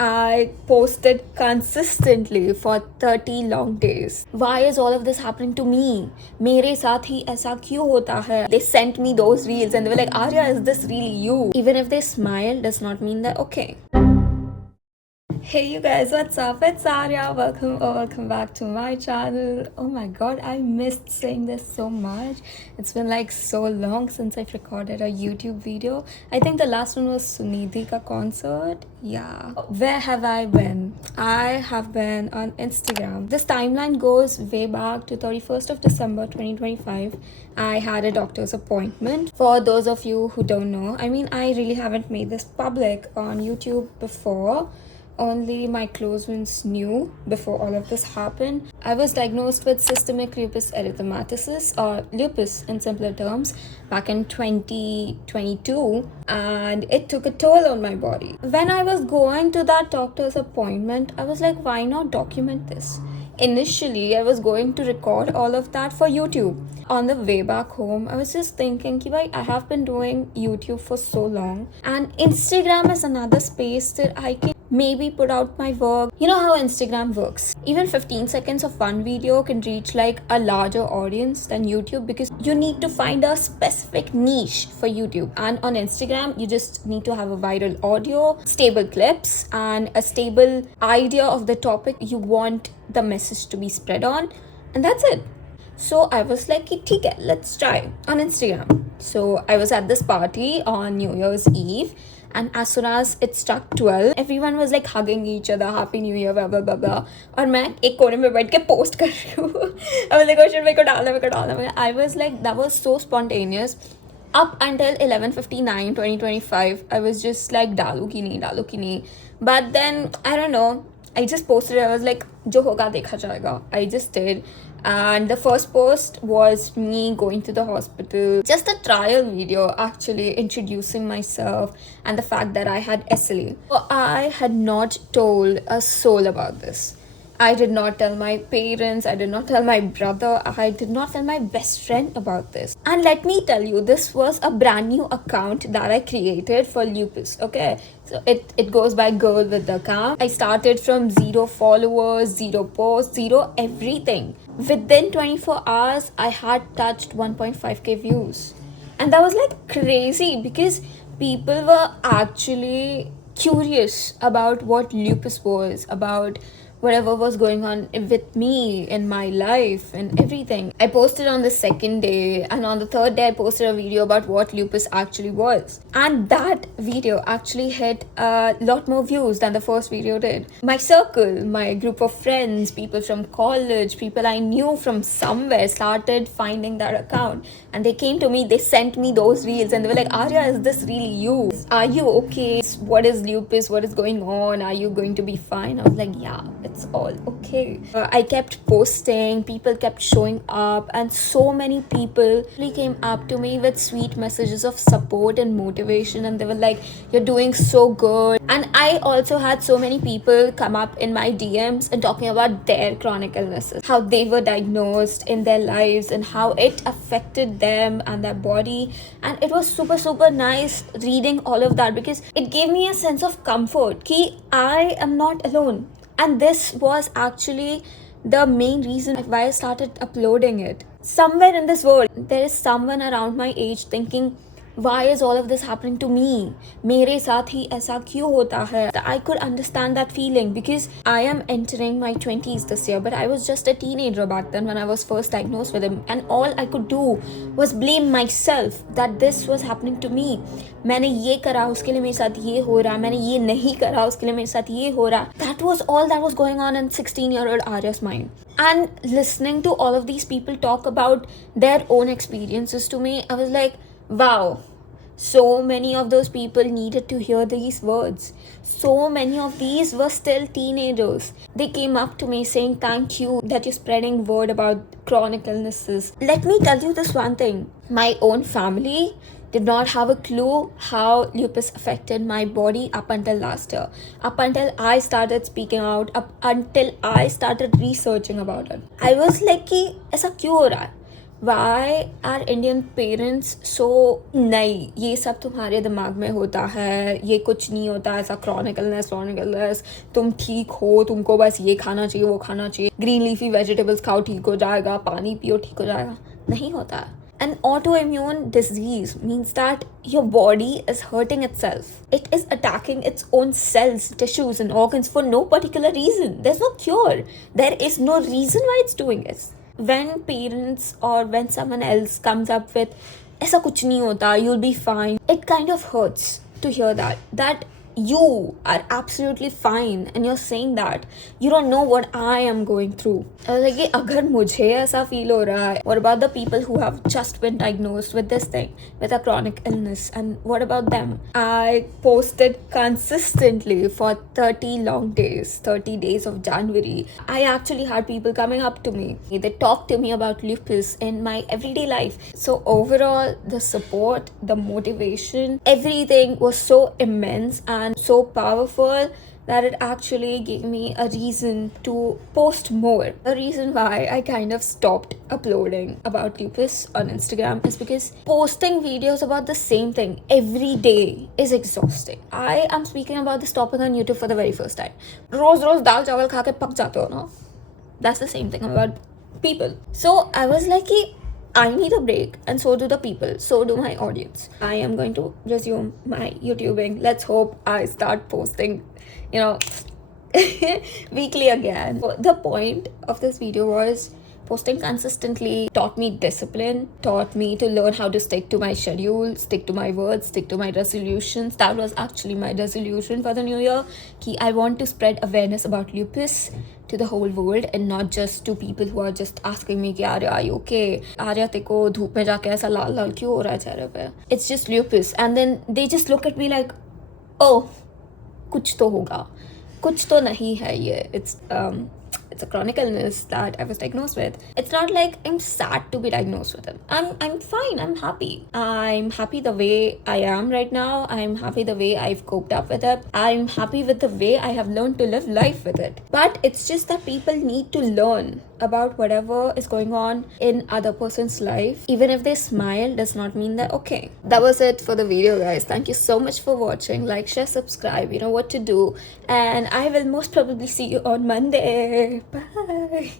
I posted consistently for 30 long days. Why is all of this happening to me? मेरे साथ ही ऐसा क्यों होता है? They sent me those reels and they were like, Arya, is this really you? Even if they smile, does not mean that okay. Hey you guys, what's up? It's Arya. Welcome back to my channel. Oh my god, I missed saying this so much. It's been like so long since I've recorded a YouTube video. I think the last one was Sunidhi ka concert. Yeah. Where have I been? I have been on Instagram. This timeline goes way back to 31st of December 2025. I had a doctor's appointment. For those of you who don't know, I mean, I really haven't made this public on YouTube before. Only my close ones knew before all of this happened. I was diagnosed with systemic lupus erythematosus, or lupus in simpler terms, back in 2022, and it took a toll on my body. When I was going to that doctor's appointment, I was like, why not document this? Initially, I was going to record all of that for YouTube. On the way back home, I was just thinking, I have been doing YouTube for so long, and Instagram is another space that I can maybe put out my work. You know how Instagram works. Even 15 seconds of one video can reach like a larger audience than YouTube, because you need to find a specific niche for YouTube. And on Instagram, you just need to have a viral audio, stable clips, and a stable idea of the topic you want the message to be spread on. And that's it. So I was like, ठीक है, let's try on Instagram. So I was at this party on New Year's Eve, and as soon as it struck 12, everyone was like hugging each other, Happy New Year, blah blah blah blah. और मैं एक कोने में बैठ के post कर रही हूँ. I was like, oh shit, मेरे को डालना. I was like, that was so spontaneous. Up until 11:59, 2025, I was just like, डालू की नहीं. But then, I don't know, I just posted it. I was like, जो होगा देखा जाएगा. I just did. And the first post was me going to the hospital. Just a trial video, actually, introducing myself and the fact that I had SLE. So I had not told a soul about this. I did not tell my parents, I did not tell my brother, I did not tell my best friend about this. And let me tell you, this was a brand new account that I created for lupus, okay? So it goes by Girl with the Account. I started from 0 followers, 0 posts, 0 everything. Within 24 hours, I had touched 1.5k views. And that was like crazy, because people were actually curious about what lupus was, about whatever was going on with me in my life and everything. I posted on the second day, and on the third day I posted a video about what lupus actually was. And that video actually hit a lot more views than the first video did. My circle, my group of friends, people from college, people I knew from somewhere started finding that account. And they came to me, they sent me those reels, and they were like, Arya, is this really you? Are you okay? What is lupus? What is going on? Are you going to be fine? I was like, yeah, it's all okay. I kept posting, people kept showing up, and so many people really came up to me with sweet messages of support and motivation, and they were like, you're doing so good. And I also had so many people come up in my DMs and talking about their chronic illnesses, how they were diagnosed in their lives and how it affected them and their body. And it was super nice reading all of that, because it gave me a sense of comfort ki I am not alone. And this was actually the main reason why I started uploading it. Somewhere in this world, there is someone around my age thinking, why is all of this happening to me? मेरे साथ ही ऐसा क्यों होता है? I could understand that feeling, because I am entering my 20s this year, but I was just a teenager back then when I was first diagnosed with him, and all I could do was blame myself that this was happening to me. मैंने ये करा, उसके लिए मेरे साथ ये हो रहा, मैंने ये नहीं करा, उसके लिए मेरे साथ ये हो रहा. That was all that was going on in 16-year-old Arya's mind. And listening to all of these people talk about their own experiences to me, I was like, wow, so many of those people needed to hear these words. So many of these were still teenagers. They came up to me saying, thank you that you're spreading word about chronic illnesses. Let me tell you this one thing. My own family did not have a clue how lupus affected my body up until last year. Up until I started speaking out, up until I started researching about it. I was like, कि ऐसा क्यों हो रहा है? Why are Indian parents so नहीं ये सब तुम्हारे दिमाग में होता है, ये कुछ नहीं होता ऐसा chronic illness, तुम ठीक हो, तुमको बस ये खाना चाहिए वो खाना चाहिए, green leafy vegetables खाओ ठीक हो जाएगा, पानी पियो ठीक हो जाएगा, नहीं होता. An autoimmune disease means that your body is hurting itself. It is attacking its own cells, tissues, and organs for no particular reason. There's no cure. There is no reason why it's doing it. When parents or when someone else comes up with ऐसा कुछ नहीं होता, you'll be fine, it kind of hurts to hear that you are absolutely fine and you're saying that you don't know what I am going through. Like अगर मुझे ऐसा feel हो रहा है, what about the people who have just been diagnosed with this thing, with a chronic illness, and what about them? I posted consistently for 30 long days, 30 days of January. I actually had people coming up to me. They talked to me about lupus in my everyday life. So overall, the support, the motivation, everything was so immense and so powerful that it actually gave me a reason to post more. The reason why I kind of stopped uploading about lupus on Instagram is because posting videos about the same thing every day is exhausting. I am speaking about this topic on YouTube for the very first time. रोज रोज दाल चावल खा के पक जाते हो ना? That's the same thing about people. So I was like, I need a break, and so do the people, so do my audience. I am going to resume my YouTubing. Let's hope I start posting, weekly again. The point of this video was posting consistently taught me discipline, taught me to learn how to stick to my schedule, stick to my words, stick to my resolutions. That was actually my resolution for the new year. I want to spread awareness about lupus to the whole world and not just to people who are just asking me, Arya, are you okay? Arya, teko धूप में जाके ऐसा लाल लाल क्यों हो रहा है चेहरे पे? It's just lupus. And then they just look at me like, oh, कुछ तो होगा. कुछ तो नहीं है ये. It's a chronic illness that I was diagnosed with. It's not like I'm sad to be diagnosed with it. I'm fine. I'm happy. I'm happy the way I am right now. I'm happy the way I've coped up with it. I'm happy with the way I have learned to live life with it. But it's just that people need to learn about whatever is going on in other person's life. Even if they smile does not mean they're okay. That was it for the video, guys. Thank you so much for watching. Like, share, subscribe. You know what to do. And I will most probably see you on Monday. Bye.